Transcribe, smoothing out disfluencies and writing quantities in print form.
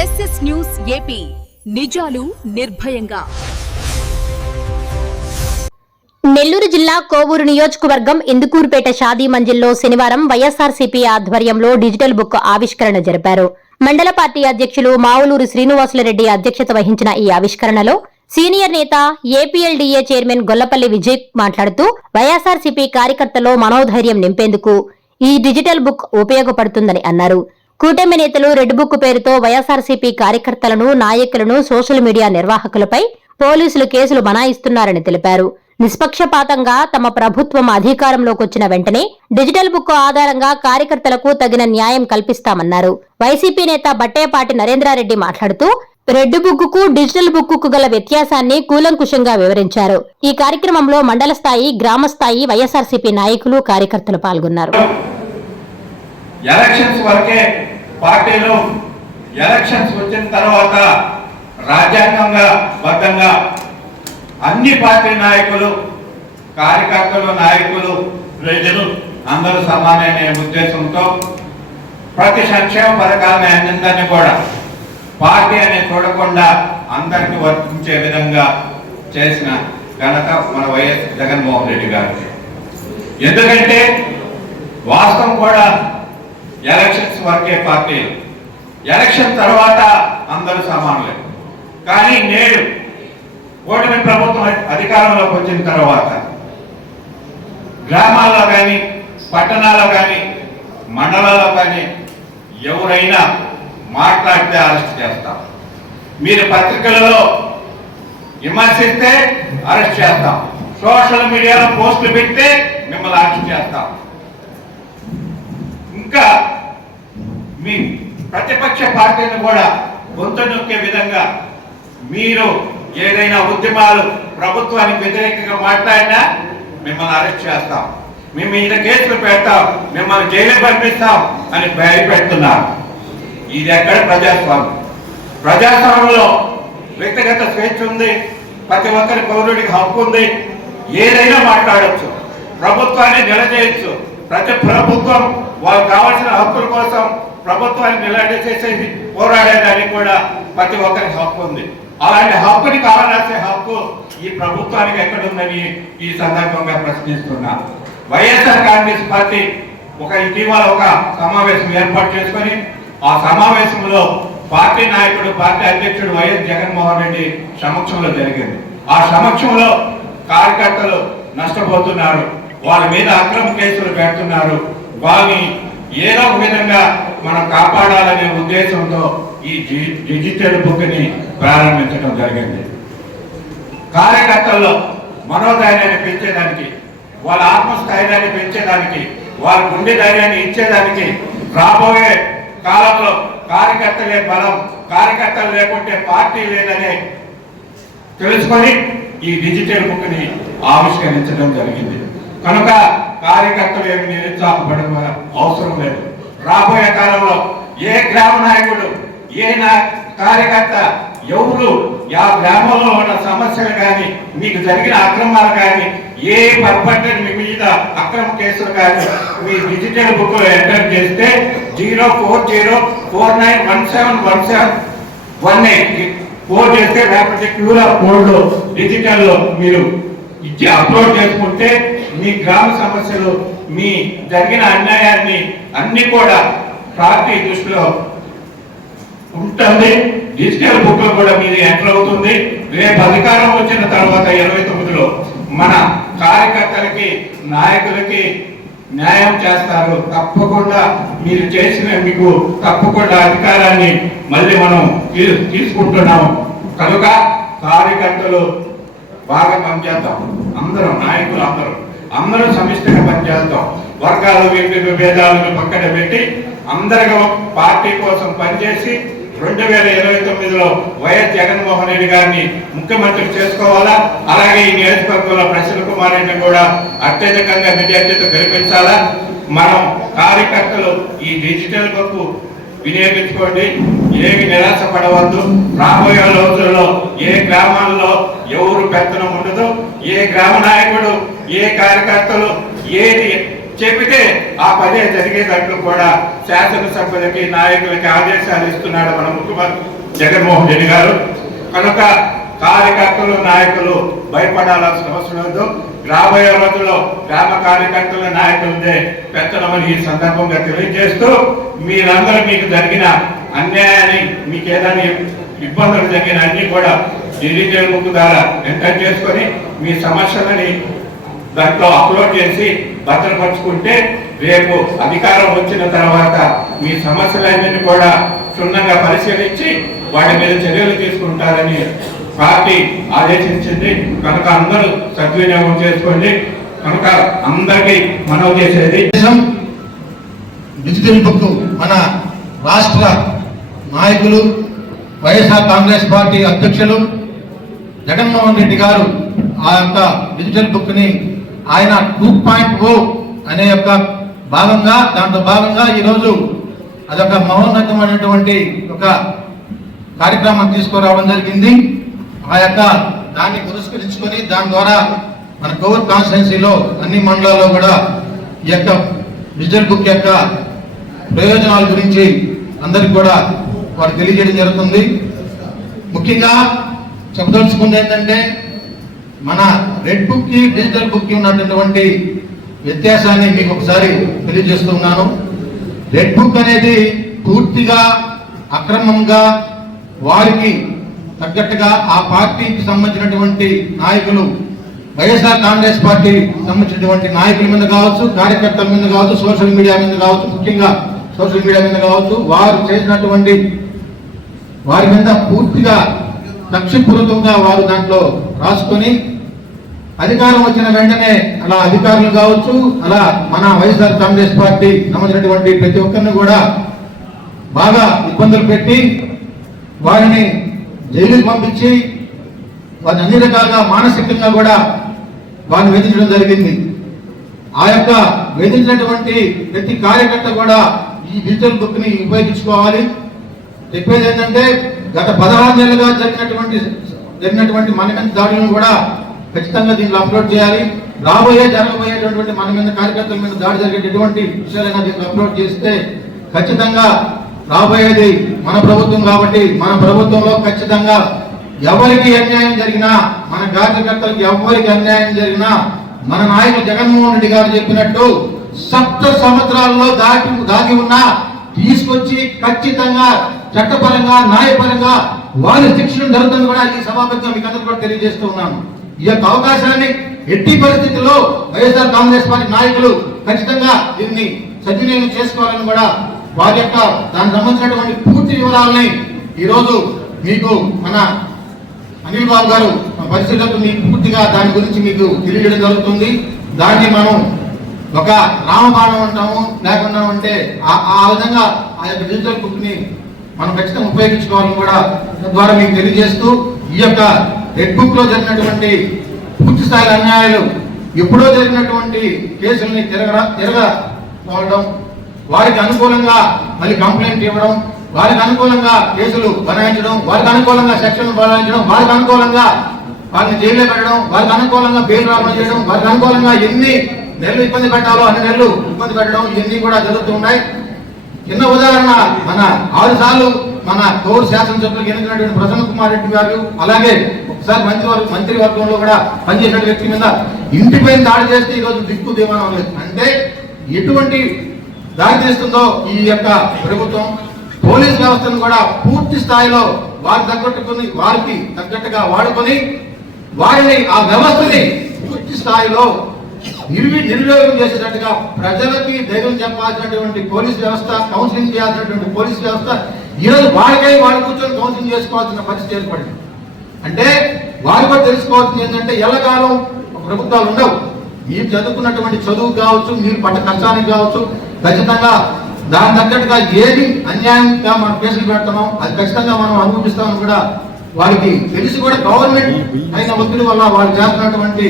SS news AP నిజాలు నిర్భయంగా. నెల్లూరు జిల్లా కోవూరు నియోజకవర్గం ఇందుకూరుపేట షాదీ మంజిల్లో శనివారం వైఎస్ఆర్సీపీ ఆధ్వర్యంలో డిజిటల్ బుక్ ఆవిష్కరణ జరిపారు. మండల పార్టీ అధ్యక్షులు మావులూరు శ్రీనివాసులరెడ్డి అధ్యక్షత వహించిన ఈ ఆవిష్కరణలో సీనియర్ నేత ఏపీఎల్డీఏ చైర్మన్ గొల్లపల్లి విజయ్ మాట్లాడుతూ వైఎస్ఆర్సీపీ కార్యకర్తల్లో మనోధైర్యం నింపేందుకు ఈ డిజిటల్ బుక్ ఉపయోగపడుతుందని అన్నారు. కూటమి నేతలు రెడ్ బుక్ పేరుతో వైఎస్ఆర్సీపీ కార్యకర్తలను, నాయకులను, సోషల్ మీడియా నిర్వాహకులపై పోలీసులు కేసులు బనాయిస్తున్నారని తెలిపారు. నిష్పక్షపాతంగా తమ ప్రభుత్వం అధికారంలోకి వచ్చిన వెంటనే డిజిటల్ బుక్ ఆధారంగా కార్యకర్తలకు తగిన న్యాయం కల్పిస్తామన్నారు. వైసీపీ నేత బట్టేపాటి నరేంద్రారెడ్డి మాట్లాడుతూ రెడ్ బుక్ కు డిజిటల్ బుక్ కు గల వ్యత్యాసాన్ని కూలంకుషంగా వివరించారు. ఈ కార్యక్రమంలో మండల స్థాయి, గ్రామ స్థాయి వైఎస్ఆర్సీపీ నాయకులు, కార్యకర్తలు పాల్గొన్నారు. ఎలక్షన్స్ వరకే పార్టీలు ఎలక్షన్స్ వచ్చిన తర్వాత రాజ్యాంగంగా బద్ధంగా అన్ని పార్టీ నాయకులు, కార్యకర్తలు, నాయకులు, ప్రజలు అందరూ సమానమైన ఉద్దేశంతో ప్రతి సంక్షేమ పథకాలని అందిందని కూడా పార్టీ అని చూడకుండా అందరికీ వర్తించే విధంగా చేసిన ఘనత మన వైఎస్ జగన్మోహన్ రెడ్డి గారికి. ఎందుకంటే వాస్తవం కూడా ఎలక్షన్స్ వరకే పార్టీలు, ఎలక్షన్ తర్వాత అందరూ సమానులే. కానీ నేడు కూటమి ప్రభుత్వం అధికారంలోకి వచ్చిన తర్వాత గ్రామాల్లో కానీ, పట్టణాల్లో కానీ, మండలాల్లో కానీ ఎవరైనా మాట్లాడితే అరెస్ట్ చేస్తాం. మీరు పత్రికలలో విమర్శిస్తే అరెస్ట్ చేస్తాం, సోషల్ మీడియాలో పోస్టులు పెడితే మిమ్మల్ని అరెస్ట్ చేస్తాం. ఇంకా మీ ప్రతిపక్ష పార్టీని కూడా గొంతు నొక్కే విధంగా మీరు ఏదైనా ఉద్యమాలు ప్రభుత్వానికి వ్యతిరేకంగా మాట్లాడినా మిమ్మల్ని అరెస్ట్ చేస్తాం, మీ మీద కేసులు పెడతాం, మిమ్మల్ని జైలు పంపిస్తాం అని భయపెడుతున్నారు. ఇది ఎక్కడ ప్రజాస్వామ్యం? ప్రజాస్వామ్యంలో వ్యక్తిగత స్వేచ్ఛ ఉంది, ప్రతి ఒక్కరి పౌరుడికి హక్కు ఉంది, ఏదైనా మాట్లాడచ్చు, ప్రభుత్వాన్ని నిలదీయచ్చు. ప్రతి ప్రభుత్వం వాళ్ళకి కావాల్సిన హక్కుల కోసం ప్రభుత్వాన్ని నిలదీసేసేది, పోరాడేదానికి కూడా ప్రతి ఒక్కరికి హక్కు ఉంది. అలాంటి హక్కుని కావాల్సే హక్కు ఈ ప్రభుత్వానికి ఎక్కడుందని ఈ సందర్భంగా ప్రశ్నిస్తున్నా. వైఎస్ఆర్ కాంగ్రెస్ పార్టీ ఇటీవల ఒక సమావేశం ఏర్పాటు చేసుకొని ఆ సమావేశంలో పార్టీ నాయకుడు, పార్టీ అధ్యక్షుడు వైఎస్ జగన్మోహన్ రెడ్డి సమక్షంలో జరిగింది. ఆ సమక్షంలో కార్యకర్తలు నష్టపోతున్నారు, వాళ్ళ మీద అక్రమ కేసులు పెడుతున్నారు, వాళ్ళని ఏదో ఒక విధంగా మనం కాపాడాలనే ఉద్దేశంతో ఈ డిజిటల్ బుక్ ని ప్రారంభించడం జరిగింది. కార్యకర్తల్లో మనోధైర్యాన్ని పెంచేదానికి, వాళ్ళ ఆత్మస్థైర్యాన్ని పెంచేదానికి, వాళ్ళ గుండె ధైర్యాన్ని ఇచ్చేదానికి, రాబోయే కాలంలో కార్యకర్తలే బలం, కార్యకర్తలు లేకుంటే పార్టీ లేదనే తెలుసుకొని ఈ డిజిటల్ బుక్ ని ఆవిష్కరించడం జరిగింది. కనుక కార్యకర్తలు ఏమి నిరుత్సాహపడడం అవసరం లేదు. రాబోయే కాలంలో ఏ గ్రామ నాయకుడు, ఏ కార్యకర్త ఎవరు ఆ గ్రామంలో ఉన్న సమస్యలు కానీ, మీకు జరిగిన అక్రమాలు కానీ, ఏ పర్పట్టని మీ మీద అక్రమ కేసులు కానీ మీ డిజిటల్ బుక్ లో ఎంటర్ చేస్తే 04049171718 కోడ్ చేస్తే లేకపోతే క్యూఆర్ కోడ్ లో డిజిటల్ లో మీరు ఇచ్చి అప్లోడ్ చేసుకుంటే మీ గ్రామ సమస్యలు, మీ జరిగిన అన్యాయాన్ని అన్ని కూడా పార్టీ దృష్టిలో ఉంటుంది. డిజిటల్ బుక్ లో కూడా మీరు ఎంటర్ అవుతుంది. రేపు అధికారం వచ్చిన తర్వాత 29లో మన కార్యకర్తలకి, నాయకులకి న్యాయం చేస్తారు. తప్పకుండా మీరు చేసిన మీకు తప్పకుండా అధికారాన్ని మళ్ళీ మనం తీసుకుంటున్నాం. కనుక కార్యకర్తలు బాగా పనిచేద్దాం, అందరం నాయకులు అందరూ సమిష్టిగా పనిచేద్దాం. వర్గాలు, విభేదాలను పక్కన పెట్టి అందరిగా పార్టీ కోసం పనిచేసి 2029లో వైఎస్ జగన్మోహన్ రెడ్డి గారిని ముఖ్యమంత్రి చేసుకోవాలా. అలాగే ఈ నియోజకవర్గంలో ప్రసన్న కుమార్ రెడ్డిని కూడా అత్యధికంగా మెజార్టీతో గెలిపించాలా. మనం కార్యకర్తలు ఈ డిజిటల్ బుక్ వినియోగించుకోండి, ఏమి నిరాశ పడవద్దు. రాబోయే రోజుల్లో ఏ గ్రామాల్లో ఎవరు పెత్తనం ఉండదు, ఏ గ్రామ నాయకుడు, ఏ కార్యకర్తలు ఏది చెబితే ఆ పనే జరిగేటట్లు కూడా శాసనసభ్యులకి నాయకులకి ఆదేశాలు ఇస్తున్నాడు మన ముఖ్యమంత్రి జగన్మోహన్ రెడ్డి గారు. కనుక కార్యకర్తలు నాయకులు భయపడాల్సిన అవసరం లేదు. రాబోయే రోజుల్లో గ్రామ కార్యకర్తల నాయకులదే పెత్తనమని ఈ సందర్భంగా తెలియజేస్తూ, మీరందరూ మీకు జరిగిన అన్యాయాన్ని, మీకు ఏదైనా ఇబ్బందులు జరిగిన అన్ని కూడా డిజిటల్ బుక్ ద్వారా ఎంటర్ చేసుకొని మీ సమస్యలని దాంట్లో అప్లోడ్ చేసి భద్రపరుచుకుంటే రేపు అధికారం వచ్చిన తర్వాత మీ సమస్యలన్నింటినీ కూడా క్షుణ్ణంగా పరిశీలించి వాటి మీద చర్యలు తీసుకుంటారని పార్టీ ఆదేశించింది. కనుక అందరూ సద్వినియోగం చేసుకోండి. కనుక అందరికీ మనవి చేసేది, డిజిటల్ బుక్ మన రాష్ట్ర నాయకులు వైఎస్ఆర్ కాంగ్రెస్ పార్టీ అధ్యక్షులు జగన్మోహన్ రెడ్డి గారు ఆ యొక్క డిజిటల్ బుక్ ని ఆయన 2.0 అనే యొక్క దాంట్లో భాగంగా ఈరోజు అదొక మహోన్నతమైనటువంటి ఒక కార్యక్రమం తీసుకురావడం జరిగింది. ఆ యొక్క దాన్ని పురస్కరించుకొని దాని ద్వారా మన కోవూరు కాన్స్టిట్యున్సీలో అన్ని మండలాల్లో కూడా ఈ యొక్క డిజిటల్ బుక్ యొక్క ప్రయోజనాల గురించి అందరికి కూడా వారు తెలియజేయడం జరుగుతుంది. ముఖ్యంగా చెప్పదలుచుకుంది ఏంటంటే, మన రెడ్ బుక్ కి డిజిటల్ బుక్ కి ఉన్నటువంటి వ్యత్యాసాన్ని మీకు ఒకసారి తెలియజేస్తున్నాను. రెడ్ బుక్ అనేది పూర్తిగా అక్రమంగా వారికి తగ్గట్టుగా ఆ పార్టీకి సంబంధించినటువంటి నాయకులు, వైఎస్ఆర్ కాంగ్రెస్ పార్టీ సంబంధించినటువంటి నాయకుల మీద కావచ్చు, కార్యకర్తల మీద కావచ్చు, సోషల్ మీడియా మీద కావచ్చు, ముఖ్యంగా సోషల్ మీడియా మీద కావచ్చు, వారు చేసినటువంటి వారి మీద పూర్తిగా కక్షపూర్వకంగా వారు దాంట్లో రాసుకొని అధికారం వచ్చిన వెంటనే అలా అధికారులు కావచ్చు, అలా మన వైఎస్ఆర్ కాంగ్రెస్ పార్టీ సంబంధించినటువంటి ప్రతి ఒక్కరిని కూడా బాగా ఇబ్బందులు పెట్టి వారిని జైలుకి పంపించి వారిని అన్ని రకాలుగా మానసికంగా కూడా వారిని వేధించడం జరిగింది. ఆ యొక్క వేధించినటువంటి ప్రతి కార్యకర్త కూడా ఈ డిజిటల్ బుక్ ని ఉపయోగించుకోవాలి. చెప్పేది ఏంటంటే, గత 16 నెలలుగా జరిగినటువంటి మన మీద దాడులను కూడా ఖచ్చితంగా దీనిలో అప్లోడ్ చేయాలి. జరగబోయేటటువంటి మన మీద కార్యకర్తల మీద దాడి జరిగేటటువంటి విషయాలైనా దీనిలో అప్లోడ్ చేస్తే ఖచ్చితంగా రాబోయేది మన ప్రభుత్వం కాబట్టి మన ప్రభుత్వంలో ఖచ్చితంగా ఎవరికి అన్యాయం జరిగినా, మన కార్యకర్తలకు ఎవరికి అన్యాయం జరిగినా, మన నాయకులు జగన్మోహన్ రెడ్డి గారు చెప్పినట్టు 7 సంవత్సరాల్లో దాగి ఉన్నా తీసుకొచ్చి ఖచ్చితంగా చట్టపరంగా న్యాయపరంగా వారి శిక్షణ జరుగుతుంది కూడా ఈ సభాపతిగా మీకు అందరూ కూడా తెలియజేస్తూ ఉన్నాను. ఈ యొక్క అవకాశాన్ని ఎట్టి పరిస్థితుల్లో వైఎస్ఆర్ కాంగ్రెస్ పార్టీ నాయకులు ఖచ్చితంగా దీన్ని సద్వినియోగం చేసుకోవాలని కూడా వారి యొక్క దానికి సంబంధించినటువంటి పూర్తి వివరాలని ఈరోజు మీకు మన అనిల్ బాబు గారు పరిశీలనకు మీకు పూర్తిగా దాని గురించి మీకు తెలియజేయడం జరుగుతుంది. దాన్ని మనం ఒక రామబాణం అంటాము, లేకుండా అంటే ఆ విధంగా ఆ యొక్క డిజిటల్ బుక్ ని మనం ఖచ్చితంగా ఉపయోగించుకోవాలని కూడా ద్వారా మీకు తెలియజేస్తూ, ఈ యొక్క రెడ్ బుక్ లో జరిగినటువంటి పూర్తి స్థాయి అన్యాయాలు, ఎప్పుడో జరిగినటువంటి కేసుల్ని తిరగడం, వారికి అనుకూలంగా మళ్ళీ కంప్లైంట్ ఇవ్వడం, వారికి అనుకూలంగా కేసులు బనాయించడం, వారికి అనుకూలంగా సెక్షన్లు బనాయించడం, వారికి అనుకూలంగా వారిని జైల్లో పెట్టడం, వారికి అనుకూలంగా బెయిల్ రావడం చేయడం, వారికి అనుకూలంగా ఎన్ని నెలలు ఇబ్బంది పెట్టాలో అన్ని నెలలు ఇబ్బంది పెట్టడం, ఇవన్నీ కూడా జరుగుతున్నాయి. చిన్న ఉదాహరణ, మన 6 సార్లు మన కోవూరు శాసనసభ్యులకు ఎన్నికైనటువంటి ప్రసన్న కుమార్ రెడ్డి గారు, అలాగే ఒకసారి మంత్రివర్గంలో కూడా పనిచేసిన వ్యక్తి మీద ఇంటిపై దాడి చేస్తే ఈరోజు దిక్కు దివాణం లేదు. అంటే ఎటువంటి దాడి చేస్తుందో ఈ యొక్క ప్రభుత్వం. పోలీస్ వ్యవస్థను కూడా పూర్తి స్థాయిలో వారికి తగ్గట్టుగా వాడుకొని వారిని ఆ వ్యవస్థని పూర్తి స్థాయిలో నిర్వినియోగం చేసేటట్టుగా ప్రజలకి ధైర్యం చెప్పాల్సినటువంటి పోలీస్ వ్యవస్థ, కౌన్సిలింగ్ చేయాల్సినటువంటి పోలీస్ వ్యవస్థ ఈరోజు వాడు కూర్చొని కౌన్సిలింగ్ చేసుకోవాల్సిన పరిస్థితి ఏర్పడింది. అంటే వారు కూడా తెలుసుకోవాల్సింది ఏంటంటే, ఎల్లకాలం ప్రభుత్వాలు ఉండవు. మీరు చదువుకున్నటువంటి చదువు కావచ్చు, మీరు పడ్డ కష్టానికి కావచ్చు, ఖచ్చితంగా దాని తగ్గట్టుగా ఏది అన్యాయంగా మనం కేసులు పెడతామో అది ఖచ్చితంగా మనం అనుభవిస్తామని కూడా వారికి తెలిసి కూడా గవర్నమెంట్ అయిన ఒత్తిడి వల్ల వాళ్ళు చేస్తున్నటువంటి